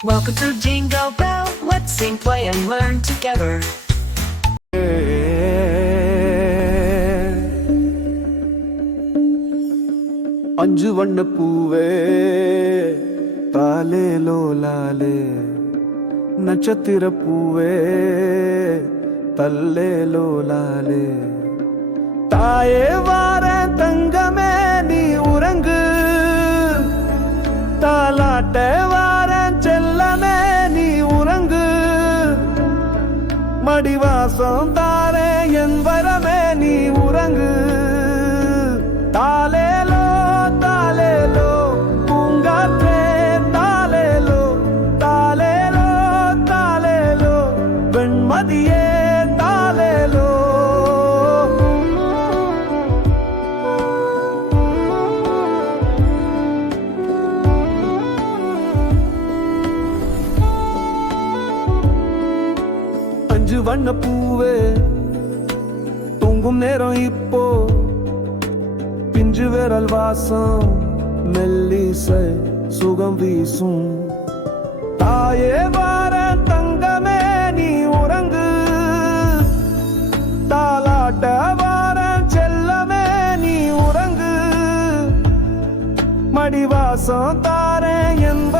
Welcome to Jingle Bell. Let's sing, play, and learn together. அஞ்சு வண்ண பூவே தாலே லோலாலே நட்சத்திர பூவே தல்லே லோலாலே தாயே வார தங்கமே நீ உறங்கு தாலாட்ட மடிவாசம் வாசம் தான் வண்ண பூவே தூங்கும் நேரம் இப்போ. பிஞ்சு விரல் வாசம் மெல்லிசை சுகம் வீசும். தாயே வார தங்கமே நீ உறங்கு. தாலாட்ட வார செல்லமே நீ உறங்கு. மடிவாசம் தாரே என்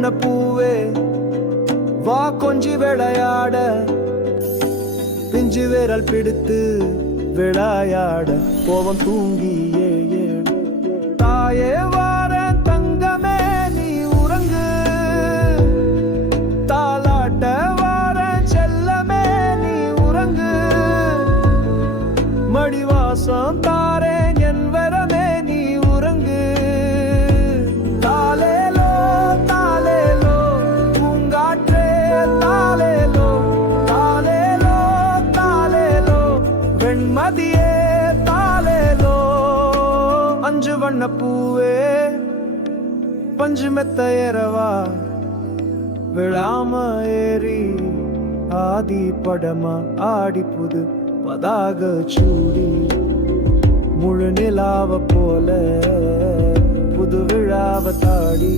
வண்ண பூவே வா கொஞ்சி விளையாட. பிஞ்சு விரல் பிடித்து விளையாட. போவம் தூங்கியே தாயே பஞ்சு வண்ண பூவே பஞ்சு மெத்த ஏறவா விழாம ஏறி ஆதி படமா ஆடி புது பதாக சூடி. முழு நிலாவ போல புது விழாவ தாடி.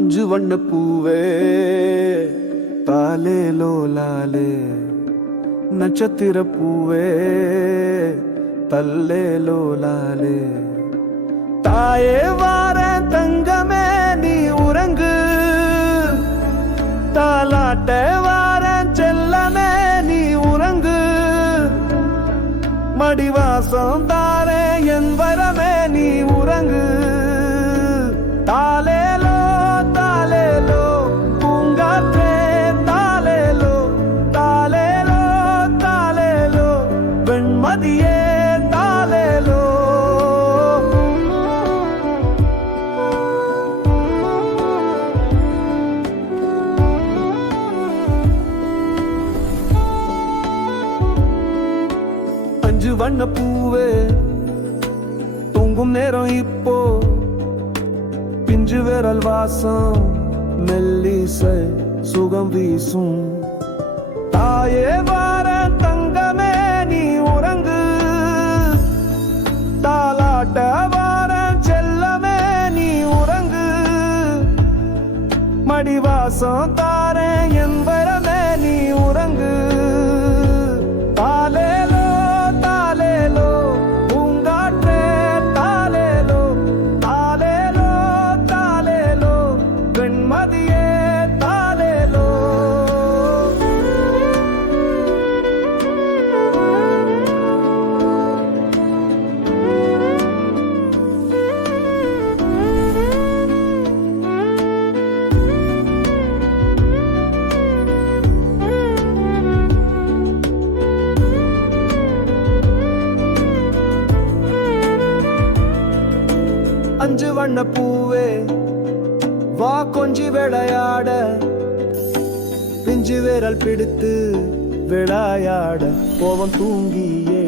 அஞ்சு வண்ண பூவே. தாலே லோலாலே நட்சத்திர பூவே. தல்லே லோலாலே தாயே வார தங்கமே நீ உறங்கு. தாலாட்ட வார செல்லமே நீ உறங்கு. மடிவாசம் தாரே என் வரமே நீ உறங்கு. தாலே அஞ்சு வண்ண பூவே தூங்கும் நேரம் இப்போ. பிஞ்சு விரல் வாசம் மெல்லிசை சுகம் வீசும். தாயே வார தங்கமே நீ உறங்கு. தாலாட்ட வார செல்லமே நீ உறங்கு. மடிவாசம் தா அஞ்சு வண்ண பூவே வா கொஞ்சி விளையாட. பிஞ்சு விரல் பிடித்து விளையாட. கோவம் தூங்கியே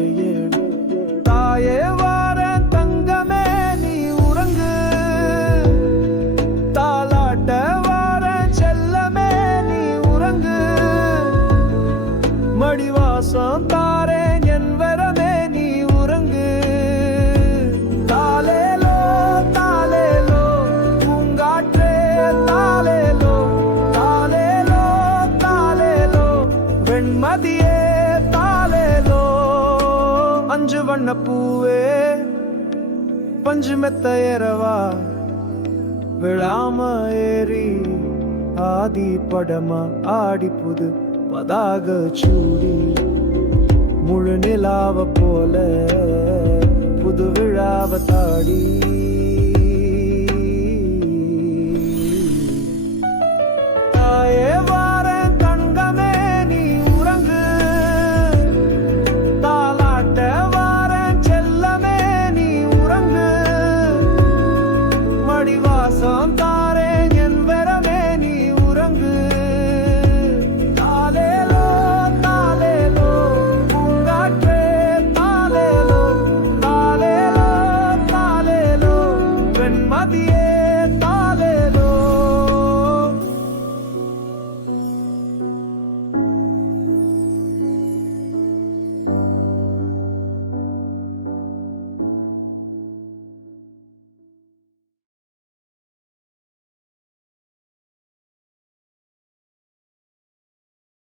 தாயே வார தங்கமே நீ உறங்கு. தாலாட்ட வார செல்லமே நீ உறங்கு. மடிவாசம் தாரேன் என் வரமே. பஞ்சு வண்ண பூவே பஞ்சு மெத்த ஏறவா விழாம ஏறி ஆதி படமா ஆடி புது பதாக சூடி. முழு நிலாவ போல புது விழாவ தாடி. தாயே